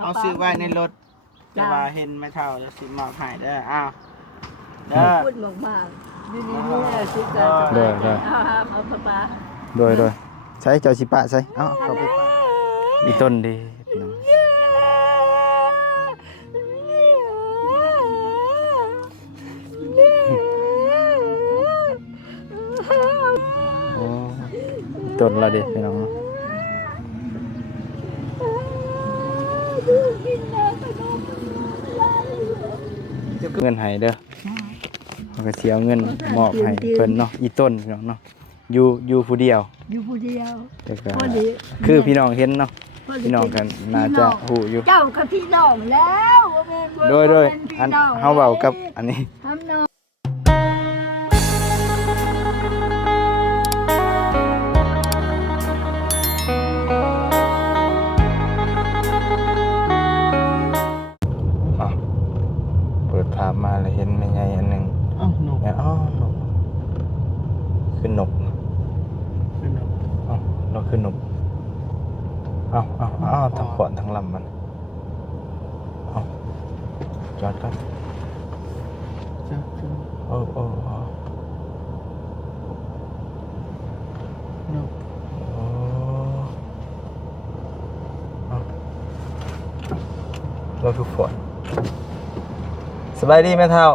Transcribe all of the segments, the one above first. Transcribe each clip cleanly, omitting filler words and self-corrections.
เอาซื้อไว้ในรถจะว่าเห็นไม่เท่าจะสิมอบให้เด้ออ้าวเด้อ พูดมากๆอยู่นี่เนี่ยสิเกิด โดย เอาป้า โดยใช้เจ้าสิปะใส่เอ้าเข้าไปปะมีต้นดีพี่น้องโอ้ต้นละดิพี่น้องเงินให้เด้อเขาก็สิเอาเงินมอบให้เพิ่นเนาะอีต้นพี่น้องเนาะอยู่ผู้เดียว อยู่ผู้เดียว แต่ก็ พอดี คือพี่น้องเห็นเนาะพี่น้องกันน่าจะหูอยู่ เจ้ากับพี่น้องแล้วบ่แม่นบ่ โดย แม่นพี่ อัน น้อง เฮาเว้ากับอันนี้ ทำน้อง อ้าวเปิดภาพมาแล้วเห็นแม่ใหญ่อันหนึง อ้าวหนู แล้วนกคือนก ขึ้น อ้าวเราคือนกอ้าวทั้งขอนทั้งลำมันอ้าวจอดก่อน จ้ะ โอ้ หนู โอ้อ้าวเราคือฝนสบายดีไหมเท่า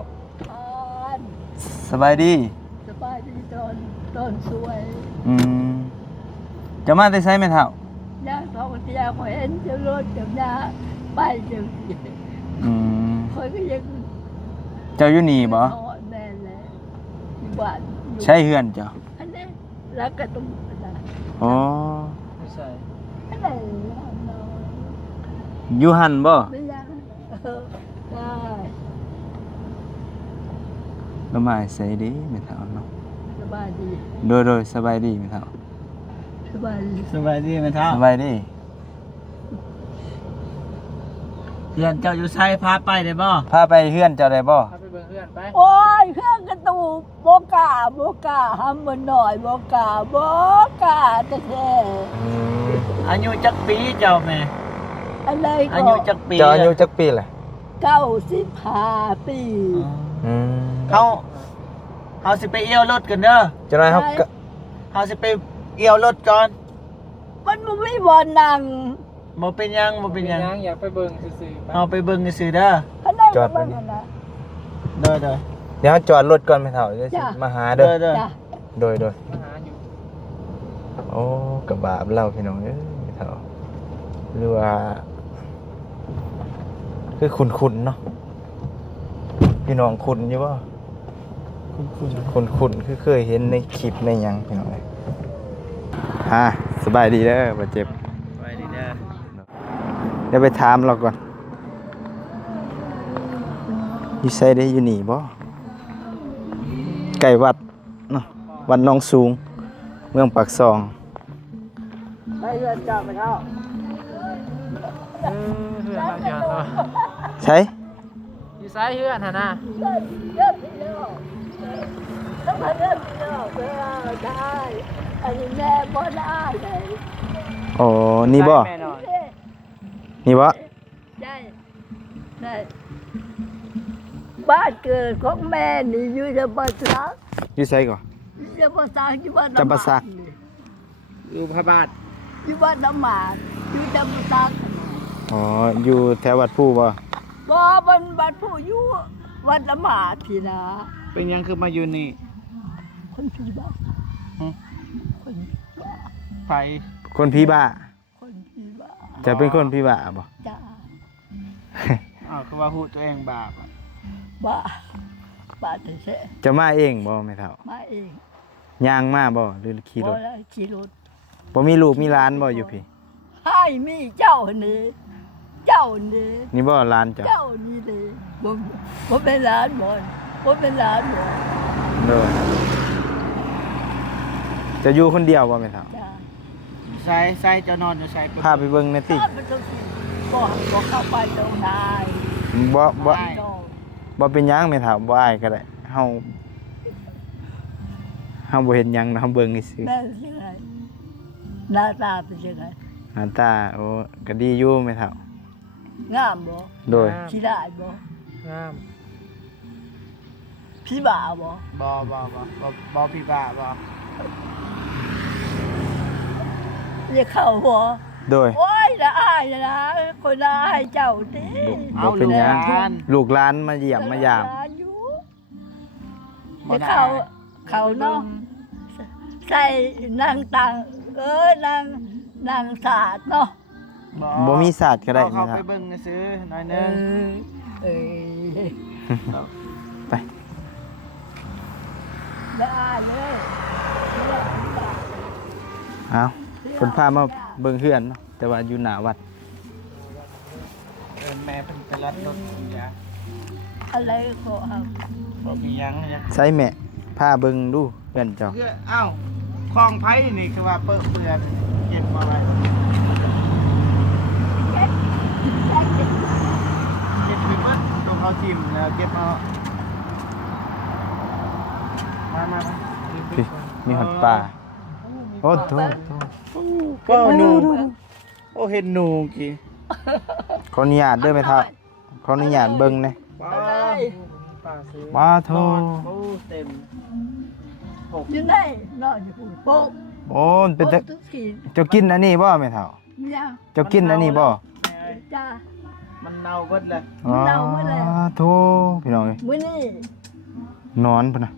อ่อน สบายดี สบายดีต้นสวย จะมาได้ใช้ไหมเท่า ย่างท้องเที่ยวเห็นจะรถจะยาไปจะ อืม คอยก็ยัง เจ้าอยู่นี่บ่ นอนแน่เลยอยู่บ้านอยู่ ใช่เฮือนเจ้า อันนี้แล้วก็ต้องนะ อ๋อ ไม่ใช่ อันไหนนอน อยู่หันบ่ ไม่ยังได้ ละหมาดใส่ดีไหมเท่าเนาะ สบายดี โดยสบายดีไหมเท่า สบายดี สบายดีไหมเท่า สบายดี เพื่อนเจ้าอยู่ไซพาไปได้บ่ พาไปเฮือนเจ้าได้บ่ พาไปเบิ่งเพื่อนไป โอ้ยเครื่องกระตูโบกาทำมันหน่อยโบกาจะแท้ อายุจักปีเจ้าแม่ อะไร อา ก็ ยุจักปี เจ้าอายุจักปีแหละ 95 ปี อืม เฮาสิไปเอี่ยวรถกันเด้อ จังได๋เฮาก็ เฮาสิไปเอี่ยวรถก่อน มันไม่บอลนัง บ่เป็นหยังอยากไปเบิ่งซื่อๆ เฮาไปเบิ่งซื่อๆเด้อ เขาได้กับมันนะ เด้อ เดี๋ยวจอดรถก่อนไหมเท่าเดี๋ยวสิมาหาเด้อ จ้ะ โดย มาหาอยู่ โอ้กระบะเล่าพี่น้องเอ้ยเท่าหรือว่าคือคุ้นๆเนาะพี่น้องคุ้นอยู่บ่ คุ้นคือเคยเห็นในคลิปในหยังพี่น้องเอ้ยสบายดีเด้อบ่เจ็บ ไปดีเด้อ เดี๋ยวไปถามเราก่อนอยู่ไสได้อยู่นี่บ่ใกล้วัดเนาะวัดหนองสูง เมืองปากซอง ไปเรือนจำไปเท่า เฮือนเราอย่างเนาะ ใช่ อยู่ซ้ายเฮือนหั่นน่ะ เริ่มพี่น้องต้องมาเริ่มพี่น้องได้อันนี้แม่บ่ได้เลย อ๋อนี่บ่ แม่นอน นี่บ่ ได้บ้านเกิดของแม่นี่อยู่ในบ้านสัก อยู่ไสก่อน อยู่บ้านสักอยู่บ้าน จำปาสัก อยู่พระบาท อยู่บ้านน้ำหมากอยู่จำปาสัก อ๋ออยู่แถววัดผู้บ่ บ่บ้านผู้อยู่วัดน้ำหมากพี่นะ เป็นหยังคือมาอยู่นี่ คนผีบ้า หึ คนผีบ้า ไผ คนพี่บ้า คนผีบ้า จะเป็นคนพี่บ้าบ่ จ้า อ้าวคือว่าฮู้ตัวเองบาปอะ บ้าบ้าแท้ จะมาเองบ่แม่เฒ่า ๆมาเอง ย่างมาบ่หรือขี่ร บ่ ถ ได้ขี่รถ บ่มีลูกมีหลานบ่อยู่พี่ ให้มีเจ้านี่เจ้านี่ นี่บ่หลานเจ้า เจ้านี่เลยบ่เป็นหลานบ่เป็นหลานบ่ เด้อจะอยู่คนเดียวบ่แม่เฒ่า จ้า ใส่เจ้านอนอยู่ใส่ พาไปเบิ่งในอยติ ถ้าเป็นต้องสิบ่เข้าไปตรงได้ บ่ น้อง บ่เป็นหยังแม่เฒ่าบ่อายก็ได้เฮาบ่เห็นหยังนะเฮาเบิ่งซื่อ แม่สิไงหน้าตาเป็นยังไง หน้าตาโอ้ก็ดีอยู่แม่เฒ่า งามบ่ โดย ขี้ได้บ่ งาม พี่บ่าบ่ บ่พี่บ้าบ่ อย่าเข้าบ่ โดย โอ้ยละอายนะคนละอายเจ้าติ บ่เป็นหยัง เอาลูกหลาน ลูกหลานมาเยี่ยมมายาม อยู่อย่าเข้าเนาะใส่นางตังนางศาสตร์เนาะ บ่มีศาสตร์ก็ได้ เขา นะค ไป รับ เบิ่งซื้อหน่อย เอ นึง อ ไป ได้เลย เอาเพิ่นพามาเบิ่งเฮือนเนาะแต่ว่าอยู่หน้าวัด แม่เพิ่นไปรัดรถยา อะไรก็เอา บ่มีหยังเนี่ย ใส่แม่พาเบิ่งดูเฮือนเจ้า คืออ้าวคลองไผนี่คือว่าเปื้อนเก็บมาไว้เก็บไปเบิดตรงเอาทิ่มแล้วเก็บเอามา พี่มีหอดป่าโอ้โถ ก็หนูโอ้เห็นหนูกี่ ขออนุญาตเด้อแม่เฒ่าขออนุญาตเบิ่งแหน่ ป้า ป้าซื้อ ว้าโถ โอ้เต็ม อยู่ไหนนอนอยู่ปุ่นโป๊ะ โอ้มันเป็นแต่ ทุกขีด เจ้ากินอันนี้บ่แม่เฒ่า เนี่ย เจ้ากินอันนี้บ่ จ้า มันเน่าเบิดเลย มันเน่าหมดแล้ว ว้าโถพี่น้องเอ้ย มื้อนี้ นอนพุ่นน่ะ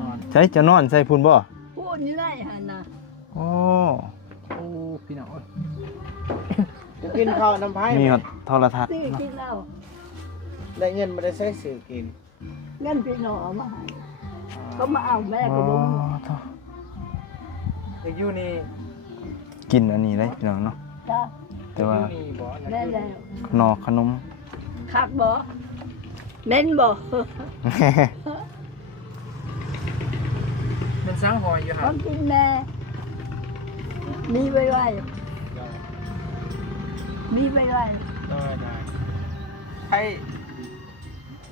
นอน ใช่จะนอนใส่พุ่นบ่ พูดอยู่ไหนหั่นน่ะ โอ้ โอ้พี่น้อง จะกินข้าวน้ำไผ่ มีหอดโทรทัศน์ ซื้อ เนาะ กินแล้ว ได้เงินมาได้ใช้สื่อกิน งั้นพี่น้องเอามาให้ก็มาเอาแม่ อ๋ ก็ อ บ่มี โถ อยากอยู่นี่ กินอันนี้ได้พี่น้องเนาะ จ้า แต่ว่า อยู่นี่บ่อยาก แม่ อยู่ แล้ว ขนม คักบ่เน้นบ่ มันสร้างหอยอยู่ ข หั่ อน งกินแม่มีไว้ไว้มีไว้ไว้ ได้ให้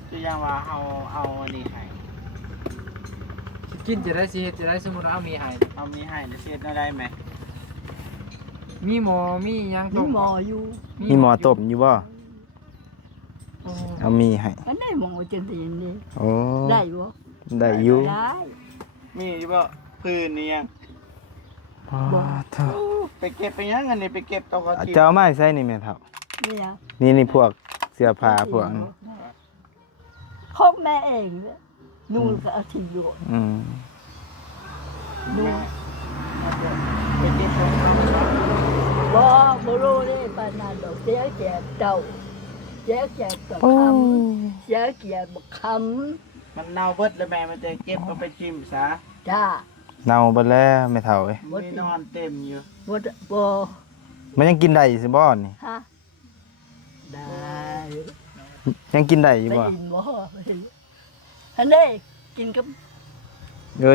จะยังว่าเอาอันนี้ให้ กินจะได้สิเฮ็ดจะได้สมมุติว่าเอามีให้ เอามีให้เสียได้ไหม มีหมอมีหยัง มี ต้ม หมออยู่ มีหมอต้มอยู่บ่ โอ้ เอามีให้ อันไหนหมอจังซี่นี่ โอ้ ได้บ่ ได้อยู่ ได้ มีอยู่บ่พื้นนี่ยัง ว้าโถ ไปเก็บไปยังอันนี้ไปเก็บตอกกิน จะเอามาให้ใส่นี่แม่เฒ่า เนี่ย นี่พวกเสื้อผ้าพวกนี้ ของแม่เองเนี่ยนู่นก็เอาทิ้งอยู่ อืม นู่น ไปเก็บของเขา บ่รู้เลยปานนั้นดอกเสียแก่เจ้าเสียแก่บักคำเสียแก่บักค มันเน่าเบิดแล้วแม่มันจะเก็บเอาไปจิ้มซะ ำจ้า เน่าเบิดแล้วแม่เฒ่าเอ้ย มีนอนเต็มอยู่ บ่ มันยังกินได้อยู่สิบ่นี่ ฮะได้ ยังกินได้อยู่ ไป บ่ กินบ่อันนี้กินกับ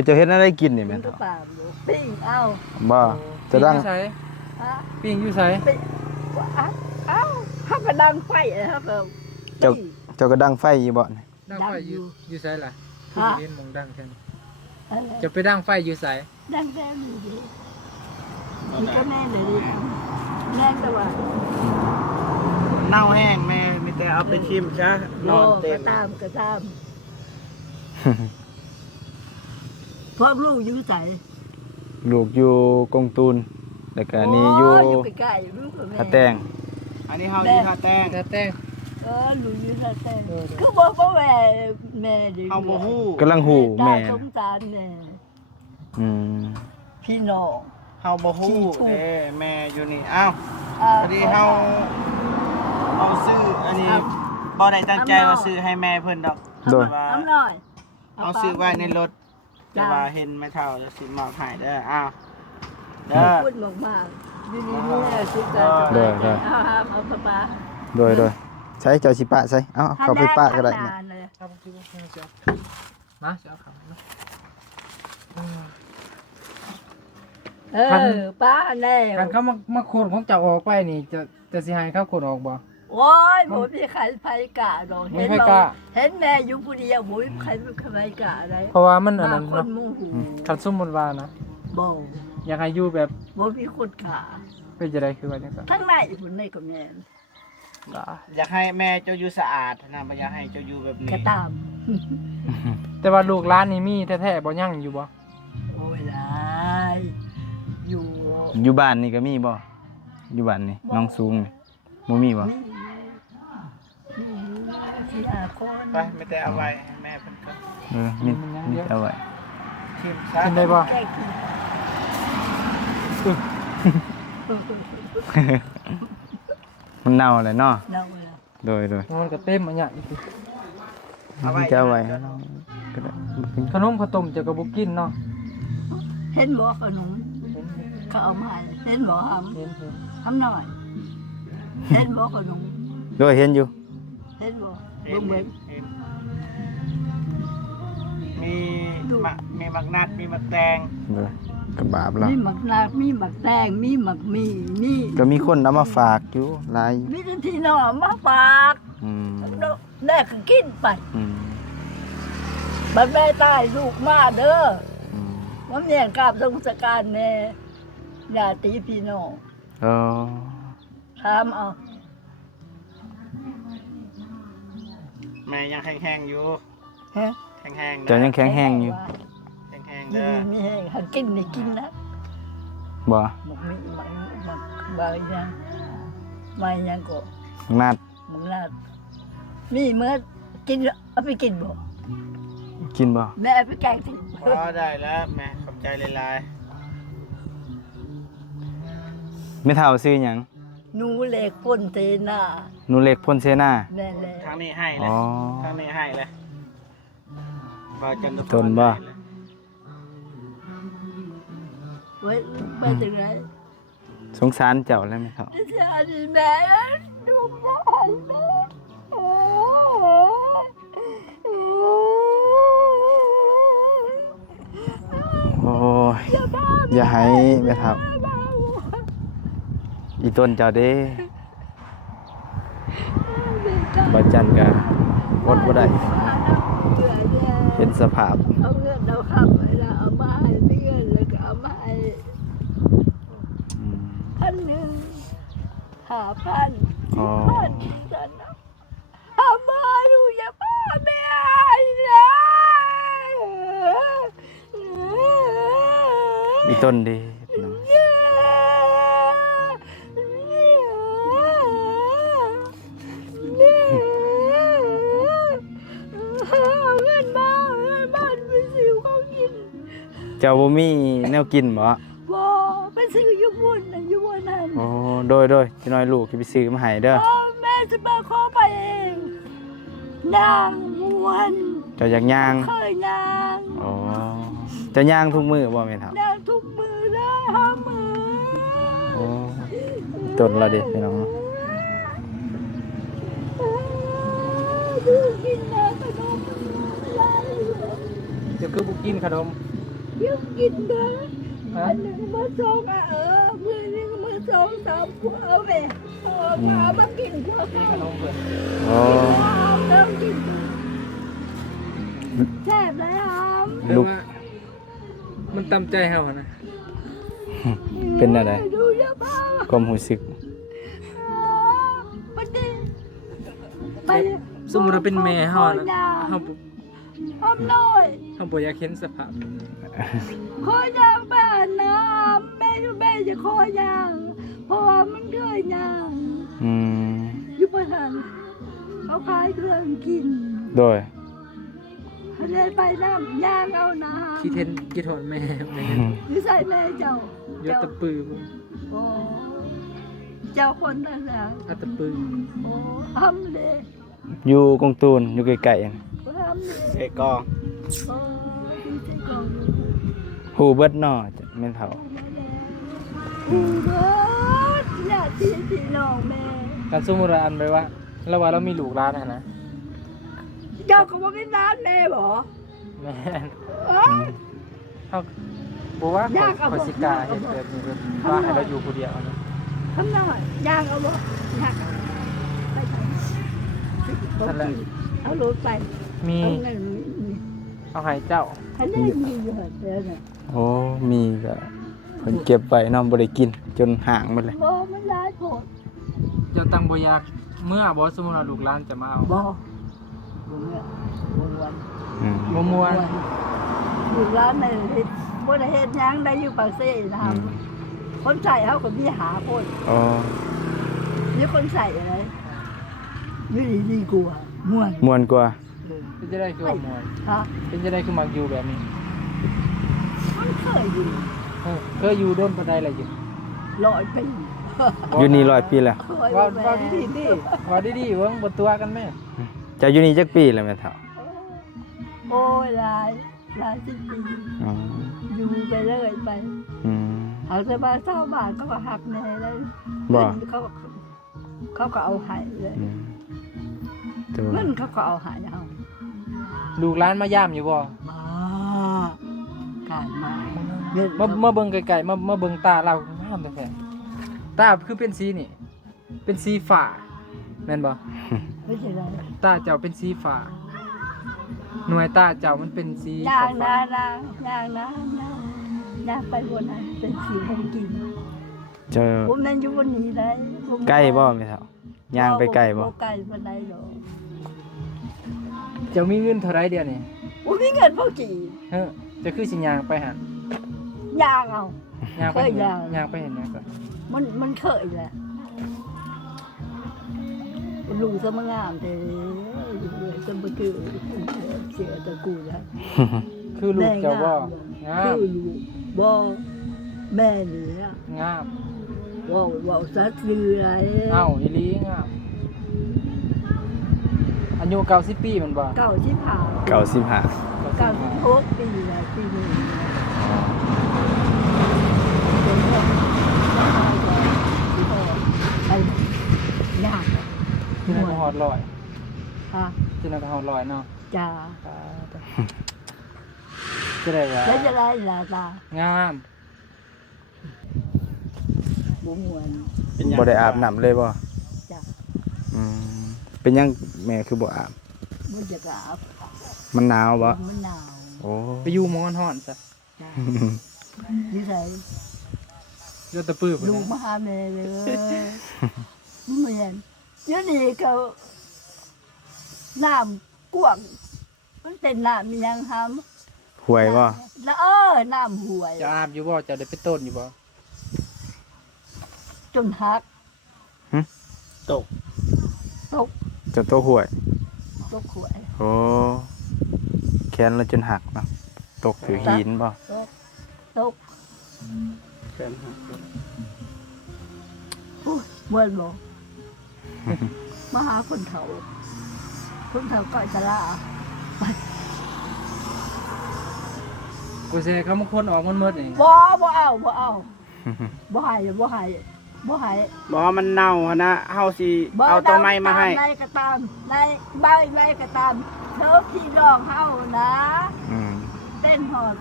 เจ้าเฮ็ดอะไรกินนี่ กิ แม่ นกับ เฒ่า ปลาบ่ปิ้งเอา บ่จะดัง ปิ้งอยู่ไส ฮะ ปิ้งอยู่ไส ปิ้งเอ้าเฮาก็ดังไฟเฮาก็ เจ้า ปิ้ง เจ้าก็ดังไฟอยู่บ่นี่ ดังไฟอยู่อยู่ไสล่ะ ฮะ เห็นหมองดังแค่นี้ อะไร จะไปดังไฟอยู่ไส ดังแท้นี่ดินี่ก็แม่เลยดิแม่ก็ว่า เน่าแห้งแม่มีแต่เอาไปชิมซะนอนเต็ม ก็ตามพวกลูกอยู่ไส ลูกอยู่กงตูนแล้วก็นี่อยู่ อยู่ใกล้ๆลูกกับแม่ ท่าแตง อันนี้เฮาอยู่ท่าแต้ง แต่แต่ง ลูกอยู่ท่าแท้คือบ่แม่ดิ เฮาบ่ฮู้ กำลังหูแม่ ตาส นะ งสารแม่ อืม พี่น้อง เฮาบ่ฮู้เด้แม่อยู่นี่อ้าว า พอดีเฮาเอาซื้ออันนี้บ่ได้ตั้งใจว่าซื้อให้แม่เพิ่นดอก โดย ว่า เอาหน่อย เอาซื้อไว้ในรถแต่ว่าเห็นไม่เท่าจะสิมอบให้เด้ออ้าวเด้อ พูดมากๆอยู่นี่ๆเนี่ยคิดกัน โดยโดย เอาป้า โดยใช้เจ้าสิปะใส่เอาเข้าไปปะก็ได้ ทำ เนี่ย งานเลย ครับผมคิดว่าจะมาจะเอาครับนะ ป้าแน่ การเขามาโคนของเจ้าออกไปนี่จะสิให้เขาโคนออกบ่ โอ้ยผมมีใครไผกะดอก บ่มีไผกะ เห็นแม่อยู่ผู้เดียวผมใครไผกะอะไร เพราะว่ามันอัน มา นั้น คน เนาะ มุ่งหู คันสมมุติว่านะ บ่ อยากให้อยู่แบบ บ่มีคนขา เป็นจะได้คือว่าจังซั่น ทั้งในพุ่นในก็แม่น ก็ อยากให้แม่เจ้าอยู่สะอาดนะบ่อยากให้เจ้าอยู่แบบนี้ ก็ตาม แต่ว่าลูกหลานนี่มีแท้ๆบ่ยังอยู่บ่ โอ้ยหลายอยู่ อยู่บ้านนี่ก็มีบ่อยู่บ้านนี่น้องสูงนี่บ่มีบ่ ที่อาคน ไปไม่แต่เอาไว้ให้แม่เพิ่นก็ มีเอาไว้ ชิมซะ กินได้บ่ แก้กิน มันเน่าเลยเนาะ เนาเลย โดย มันก็เต็มอันเนี้ยอีก จะเอาไว้ให้น้องก็ได้ ขนมข้าวต้มเจะก็บ่กินเนาะ เห็นบ่ขนม เห็น เขาเอามาให้เห็นบ่ท เห็น ำทำหน่อย เห็นบ่ขนม โดยเห็นอยู่ เห็นบ่ เห็ เบิ่งเบิ่ง เห็นมีมักนัดมีมักแตง โดยกระบาบแล้ว มีหมักนากมีหมักแตงมีหมักมีมี ก็มีคนเอามาฝากอยู่หลาย มีแต่ที่น้องมาฝาก อืม แม่ก็กินไป อืม บัดแม่ตายลูกมาเด้อ อืม ว่าเมียนกราบทรงสการแน่ญาติพี่น้อง เออ ถามเอา แม่ยังแห้งๆอยู่ ฮะ แห้งๆ เจ้ายังแข็งแห้งอยู่ แห้งๆ กิ เด้อน มีแห้งหันกินนี่กินนะ บ่ หมกมีหมักบางอย่างไม่ยังก็ นัด หมึงนาดมีเมื่อกินเอาไปกินบ่ กินบ่ แม่เอาไปแกงกิน พอได้แล้วแม่ขอบใจหลาย ไม่เท่าซื้อหยัง หนูเล็กพ่นเตน่า หนูเล็กพ่นเซนา แม่แล้ ๆ ว ทางนี้ให้เลย อ๋อ ทางนี้ให้เลยบ่จันท ต้นบ่ ไว้ไปถึงไหน สงสารเจ้าแล้วไม่เท่า จะอันนี้แม่ดูแม่แม่ โอ้ยอย่าให้แม่เท่าอีต้นเจ้าเด้บ่จันก็อดบ่ได้เห็นสภาพ เอาเงินเอาคำไปแล้วเอามาให้ไม่เงินแล้วก็เอามาให้ อืม 1,000 5,000 อ๋อ 10,000ฉันนะเอามาดูอย่าป้าแม่นะ อีต้นเด้พี่น้อง เอาเงินมาเงินบ้านไปซื้อของกิน เจ้าบ่มีแนวกินบ่ บ่ไปซื้ออยู่บุญน่ะอยู่บุญนั่น โอ้โดยจิน้อยลูกสิไปซื้อมาให้เด้อ พ่อแม่จะมาขอไปเองนางม่วน เจ้าอยากย่าง เคยนาง อ๋อเจะย่างทุกมื้อบ่แม่นเฒ่าน างทุกมือได้ห้ามือ โอ้ต้นละเด้พี่น้อง ดูกินนะขนมลาย เดี๋ยวคือบ่กินขนม ยิ่งกินนะ ฮะ อันหนึ่งมาสองอ่ะมือหนึ่งมาสองสามพวเอาไปเอามากินพวก มี เขา ขนมเพิ่น โอ้ เอาเริ่มกินแซ่บแล้ว ลูก แต่ว่ามันตามใจเฮาอะนะ เป็นอะไร ดูเยอะมาก ความรู้สึก ไปดิไป สมมุติว่าเป็นแม่เฮานะเฮาบ่ หอมหน่อย เฮาบ่อยากเห็นสภาพ ขอย่างบ้านน้ำแม่จะขอย่างเพราะว่ามันเคยย่าง อืม อยู่ประทันเขาขายเครื่องกิน โดย เขาเลยไปน้ำย่างเอาน้ คิดเห็นคิดฮอดแม่แม่ ำหรือใส่แม่เจ้าย ศตะปือบ่ โอ้เจ้าคนนั่นแหละ อัตตะปือ โอ้ทำเลย อยู่กงตูนอยู่ใกล้ๆนั่น ทำเลย เสกอง โอ้ดีใจก่อน ฮู้เบิดเนาะแม่นเฒ่า กูเบิดญาติพี่น้องแม่ การสมมุติว่าอันไปว่าแล้วว่าเรามีลูกหลานอะนะ เจ้าก็บ่เป็นร้านแม่บ่ แม่น เอ้ย เฮาบ่ว่า อยากเอา ขอยสิกล้าเฮ็ดแบบนี้เลยว่าให้เราอยู่ผู้เดียวอะนะ ทำหน่อยย่างเอาบ่ย่างเอาไปทำ นั่นแหละ เอารถไป มี เอาเงิน เอาให้เจ้า ให้ได้มีอยู่เด้อน่ะ โอ้มีก็ เพิ่นเก็บไว้เนาะบ่ได้กินจนห่างหมดเลย บ่มันหลายโพด เจ้าตั้งบ่อยากเมื่อบ่สมมุติว่าลูกหลานจะมาเอา บ่เนี่ยบ่วน อืม บ่ม่วน อยู่ร้านในเฮ็ดบ่ได้เฮ็ดหยังได้อยู่ปากเซ่นะครับคนใส่เฮาก็มีหาคน อ๋อ มีคนใส่อะไรอยู่ดีกว่าม่วน ม่วนกว่า เป็นจะได้คือว่าม่วน ฮะ เป็นจะได้คือมักอยู่แบบนี้ มันเคยอยู่ เคยอยู่โดนปานใดล่ะจิ 100 ปี อยู่นี่100 ปีแล้ว เคย ว่า แม่ ว่าดีๆติว่าดีๆเบิ่งบ่ตัวกันแม่ เจะอยู่นี่จักปีแล้วแม่เฒ่า โอ้ยหลายสิบปี อ๋อ อยู่ไปเลยไป อืม เอาแต่บ้านเช่าบ้านเขาก็หักแน่เลย บ่ เงินเขาก็เอาให้เลย อืมตัว เงินเขาก็เอาให้เอา ลูกหลานมาย่ามอยู่บ่ มาการมาเงิน มาเบิ่งไกลๆมาเบิ่งตาเรางามแท้ๆตาคือเป็นสีนี่ เป็นสีฟ้าแม่นบ่ ไม่ใช่ไร ตาเจ้าเป็นสีฟ้าหน่วยตาเจ้ามันเป็นสี ย่าง ฟ้า นะย่างไปบนนั้นเป็นสีของกิน เจะ ผมนั่นอยู่บนนี้ได้ผม ใกล้บ่แม่เฒ่าย่างไปใกล้บ่ ใกล้บ่ได้หรอก เจ้ามีเงินเท่าไรเดียวนี่ ผมมีเงินพอกี่ เฮ้อจะคือสิย่างไปหา ย่างเอา ย่างไป เคยย่าง ย่างไปเห็นหยังก่อน มันเคยแหละลุงสมงามแต่สมบูรณ์เสียตะกูนะ คือลูกเจ้าบ่งา คื ม อลูกบ่แม่นี่อะ งาม ว่าสัตว์คืออะไร เอ้าอีหลีงามอายุ90ปีแมันบ่ เก่าที่ผ่า 95 เก่าที่โคกปีแล้วปีนี้เป็นพวกที่พ่อไปยาก ที่นั่นก็ฮอดร้อย ค่ะ ที่นั่นก็ฮอดร้อยเนาะ จ้า จะได้ว่า แล้วจะได้ลาตาง าม บุ้งวน เป็นหยัง บ่ได้อาบน้ำเลยบ่ จ้า อืมเป็นหยังแม่คือบ่อาบ บุญจะกราบ มันหนาวบ่ มันหนาว โอ้ ไปอยู่หมองฮ้อนๆซะ จ้านี่ใส่ โยตะปื้อพุ่น ลูก นะ มาหาแม่เลยเหมือนเดี๋ยวนี้เขาน้ำกว้างมันเป็นน้ำมียังท ห่วยบ่ ำแล้วน้ำห่วย จะอาบอยู่บ่จะได้ไปต้นอยู่บ่ จนหัก ตก ตก จะโตห่วย ตกห่วย โอ้แขนเราจนหักเนาะตกถือหินบ่ ตก แฟนหัก อุ้ยเมื่อบอกมาหาคนเฒ่าก้อยตะลา กูสิให้เขามาคนออกมันหมดนี่ บ่เอาบ่ให้บ่มันเน่าหั้นนะเฮาสิเอาตรงไหนมาให้ ในก็ตามในใบก็ตามเธอที่ดองเฮานะ อืม เต้นหอด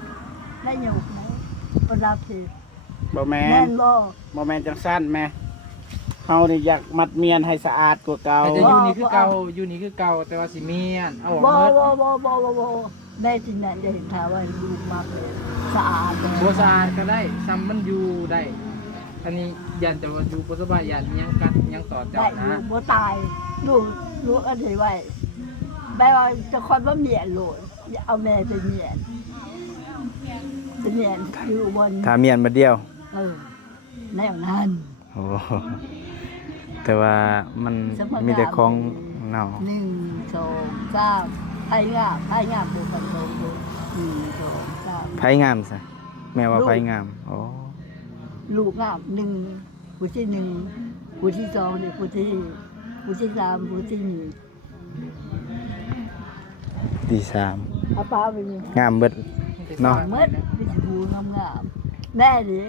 ได้หยกไหมบ่รับสิ บ่แม่ แม่ น นบ่ บ่แม่นจังซั่นแม่เฮานี่อยากมัดเมียนให้สะอาดกว่าเก่า แต่จะอยู่นี่คือเก่าอยู่นี่คือเก่าแต่ว่าสิเมียนเอาออก บ่ หมด แม่ที่นั่นจะเห็นท่าว่าลูกมากเลยสะอาดเลย บ่สะอาดก็ได้ซ้ำมันอยู่ได้อันนี้ยันแต่ว่าอยู่บ่สบายยันยังกัดยังต่อเจ้า ได้ นะ ลูกบ่ตายลูกอันนี้ไว้แม่ว่าจะคอยบ่เมียนโลดอย่าเอาแม่ไปเมียนอยู่บน ถ้าเมียนมาเดียว แนวนั้น โอ้แต่ว่ามันมีแต่ของเน่า 1 2 3ไผงามบ่กันโต1 2 3 ไผงามซะแม่ว่าไผงามโอ้ ลูกงาม1ผู้ที่1ผู้ที่2นี่ผู้ที่3ผู้ที่นี่ ที่สาม เอาป้าไปนี่ งามเบิด เนาะ เมื่อวิถีภูงามแม่ดิ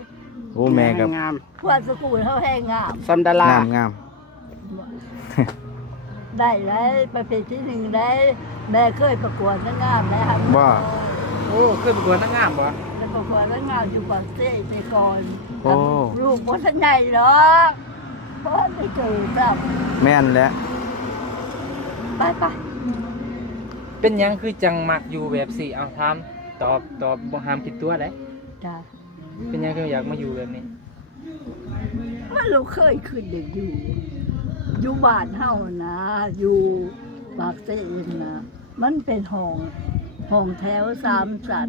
โอ้แม่กับ งาม พวกสกุลเขาแห้งงาม ซัมดาง รา ามงาม ได้ประเภทที่1ได้แม่เคยประกวดนางงามแล้ว บ่ โอ้เคยประกวดนางงามบ่ แล้วประกวดนางงามอยู่ปากเซ่ไปก่อน โอ้ ลูกบ่ทันใหญ่หรอกเพราะไม่เกิดครับ แม่นแล้ว ไป เป็นหยังคือจังมักอยู่แบบสี่เอาถามตอบบ่ห้ามผิดตัวได้ จ้า เป็นยังก็อยากมาอยู่แบบนี้ ว่าเราเคยขึ้นเด็กอยู่บ้านเฮานะอยู่ปากเซนนะมันเป็นห้องแถว3 ชั้น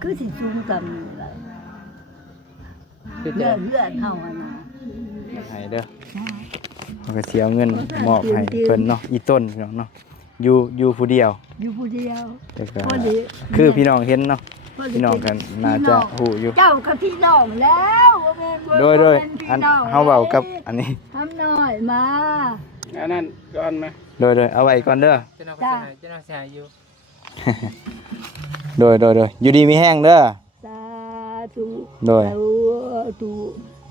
คือสิสูงกันอะไร คือ เลื แต่ อดเลือดเฮาอะนะ ให้เด้อเขาก็สิเอาเงินมอบให้เพิ่นเนาะอีต้นพี่น้องเนาะอยู่ผู้เดียว อยู่ผู้เดียว แต่ก็ พอดี คือพี่น้องเห็นเนาะพี่น้องกันน่าจะฮู้อยู่ เจ้ากับพี่น้องแล้วบ่แม่นบ่ โดย เป็น อัน พี่น้อง เฮาเว้ากับอันนี้ ทำน้อยมา อันนั้นก่อนไหม โดยเอาไว้ก่อนเด้อ เจ้าน้องก็เจ้าน้องสิหายอยู่ โดยอยู่ดีมีแห้งเด้อ สาธุ โดย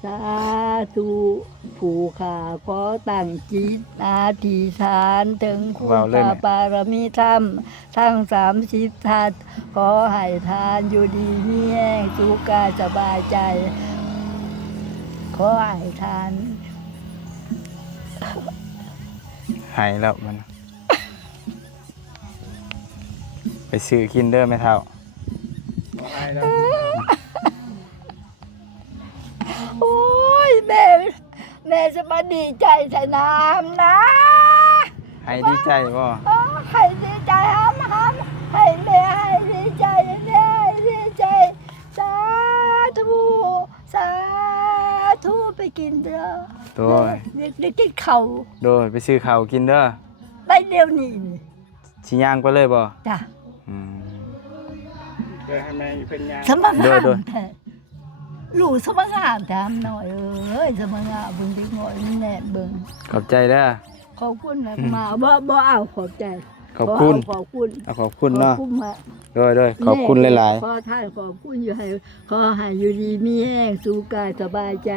สาธุผู้ข้าขอตั้งจิตอธิษฐานถึงคุณพระบารมีธรรมทั้ง30ทัศขอให้ทานอยู่ดีมีแห้งสุขกายสบายใจ ขอให้ทาน หายแล้วมัน ไปซื้อกินเด้อแม่เฒ่า หายแล้ว โอ้ยแม่จะมาดีใจใส่น้ำนะ ให้ดีใจบ่ ให้ดีใจห้ามให้แม่ให้ดีใจแม่ให้ดีใจสาธุไปกินเด้อ โดย ได้กินข้าว โดยไปซื้อข้าวกินเด้อ ไปเดี๋ยวนี้นี่ สิย่างไปเลยบ่ จ้ะ อืม เดี๋ยวให้แม่เพิ่นยาง สมังงา โด ม ย แท้ลูกสมังงามถามหน่อยเอ้ยสมังงามเบิ่งดิหน่อยนี่แน่เบิ่ง ขอบใจเด้อ ขอบคุณนะมาบ่เอาขอบใจ ขอบคุณ ขอบคุณ ขอบคุณเนาะ ขอบคุณมา โดยขอบคุณหลาย ขอท่านขอบคุณอยู่ให้ขอให้อยู่ดีมีแห้งสู่กายสบายใจ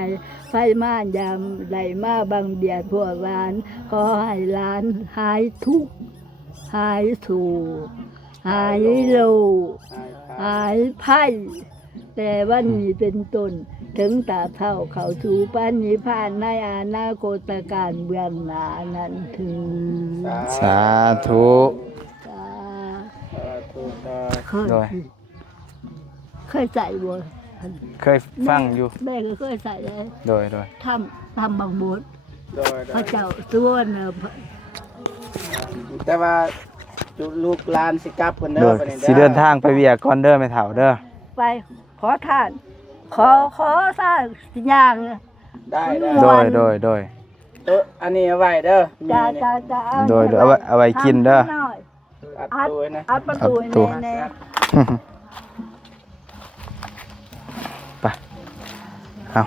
ไฟม่านยามไหลมาบางเบียดพวกร้าน ขอให้ร้านหายทุกข์หายถูกหายโลหายไพ่แต่วันนี้เป็นต้นถึงตาเท่าเขาสู่ปันนิพพานในอนาคตการเบื้องหน้านั้นถึง ๆสาธุ เคย โดย เคยใส่บ่ เคยฟังอยู่ แม่ก็เคยใส่เลย โดย ทำบางบท โดย พระเจ้าส่วนแต่ว่าลูกหลานสิกลับกันเด้ โด อย บัดนี้ สิเดินทางไปเวียกก่อนเด้อแม่เฒ่าเด้อ ไปขอทาน ขอสร้างอย่าง ได้ โดย อันนี้เอาไว้เด้อมี จะ นี่ โดยเอาไว้กินเด้อ ทำหน่อย อัดตัวไว้นะ อัดประตู อัดประตู แน่ ไปเอา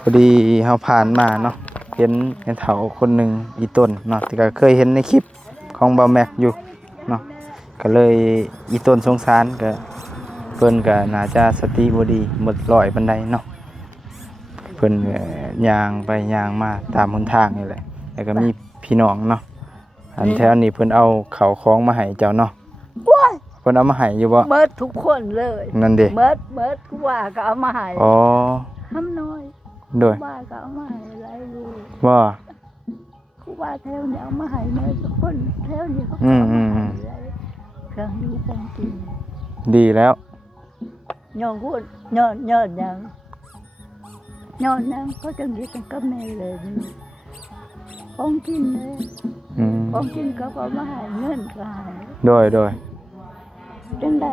พอดีเฮาผ่านมาเนาะเห็นแม่เฒ่าคนหนึงอีต้นเนาะที่ก็เคยเห็นในคลิปของบ่าวแม็กอยู่เนาะก็เลยอีต้นสงสารก็เพิ่นก็น่าจะสติบ่ดีหมดร้อยปานใดเนาะเพิ่นก็ย่างไปย่างมาตามหนทางนี่แหละแล้วก็มีพี่น้องเนาะอันแถวนี้เพิ่นเอาข้าวของมาให้เจ้าเนาะ ๆว้าย เพิ่นเอามาให้อยู่บ่ เบิดทุกคนเลย นั่นเด้ เบิดกูว่าก็เอามาให้ อ๋อ ทำน้อย โดย ว่าก็เอามาให้หลายลูก ว่า กูว่าแถวนี้เอามาให้แม่ทุกคนแถวนี้เขา อืม เครื่องอยู่ของกิน ดีแล้ว ย้อนพูดย้อนยังก็จังดีกันกับแม่เลยนี่ของกินเลย อืม ของกินก็เอามาให้เงินก็ให้ โดย จังใด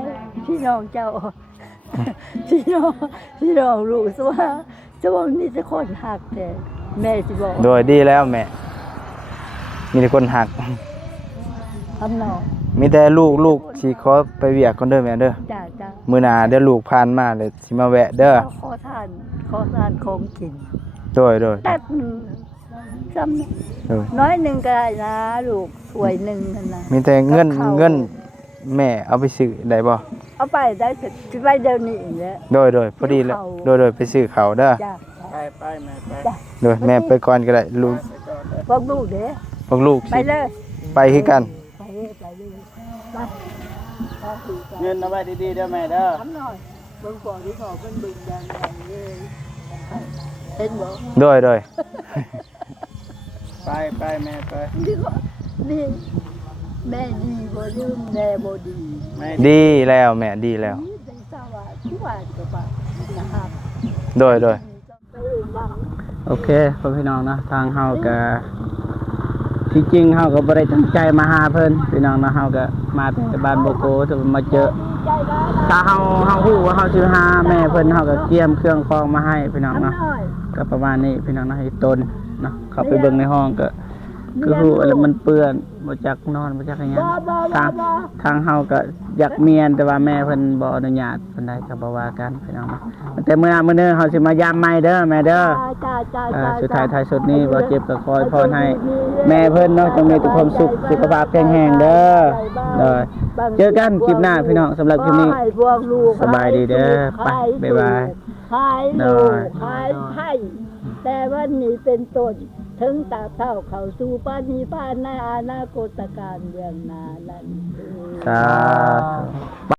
พี่น้องเจ้า พี่น้องรู้ซะว่ามีแต่คนหักแต่แม่สิบอก โดยดีแล้วแม่ มีแต่คนหัก ทำนอง มีแต่ลูกสิขอไปเวียกก่อนเด้อแม่เด้อ จ้า มื้อหน้าเดี๋ยวลูกผ่านมาเลยสิมาแวะเด้อ ขอทานของกิน โดย แป๊บหนึงซ้ โดย ำน้อยหนึ่งก็ได้นะลูกถ้วยหนึ่งนั่นนะ มีแต่เงินแม่เอาไปซื้อได้บ่ เอาไปได้เสร็จไปเดี๋ยวนี้แหละ โดยพอดีแล้วโดยไปซื้อข้าวเด้อ จ้า ไปแม่ไป โดยแม่ไปก่อนก็ได้ลูก บอกลูกเด้ พวกลูก ไป สิ เลย ไปคือกัน ไปเลยไปคุยกัน เงินเอาไว้ดีๆเด้อแม่เด้อ ทำหน่อยเบิ่งก่อนที่ขอเป็นบึงดังเลยเห็นบ่ โดย ไปแม่ไป นี่ก็นี่แม่ดีบ่ลืมแม่บ่ดี แม่ ดีแล้วแม่ดีแล้ว นี่เป็นสวัสดิ์ ที่ว่าจะบานะครับ โดย ไปบัง โอเคพ่อพี่น้องเนาะทางเฮาก็ที่จริงเฮาก็บ่ได้ตั้งใจมาหาเพิ่นพี่น้องเนาะเฮาก็มาแต่บ้านโบโกแต่ว่ามาเจอ ดีใจได้ ถ้าเฮาฮู้ว่าเฮาสิหาแม่เพิ่นเฮาก็เตรียมเครื่องคองมาให้พี่น้อง ทำห เนาะ น่อย ก็ประมาณนี้พี่น้องเนาะให้ต้นเนาะเข้าไปเบิ่งในห้องก็คือฮู้แล้วมันเปื้อนบ่จักนอนบ่จักอิหยัง ทางเฮาก็อยากเมียนแต่ว่าแม่เพิ่นบ่อนุญาตปานใดก็บ่ว่ากันพี่น้องเนาะแต่มื้อนึงเฮาสิมายามใหม่เด้อแม่เด้อ สุดท้ายท้ายสุดนี้บ่เจ็บก็คอยพรให้แม่เพิ่นเนาะจงมีแต่ความสุขสุขภาพแข็งแรงเด้อเจอกันคลิปหน้าพี่น้องสำหรับคลิปนี้ ให้พวกลูก สบายดีเด้อไปบ๊ายบาย หายลูกหายไผ่แต่วันนี้เป็นต้นถึงตาเท่าเข้าสู่ปานิพพานในอนาคตการเบื้องหน้านั้น สาธุ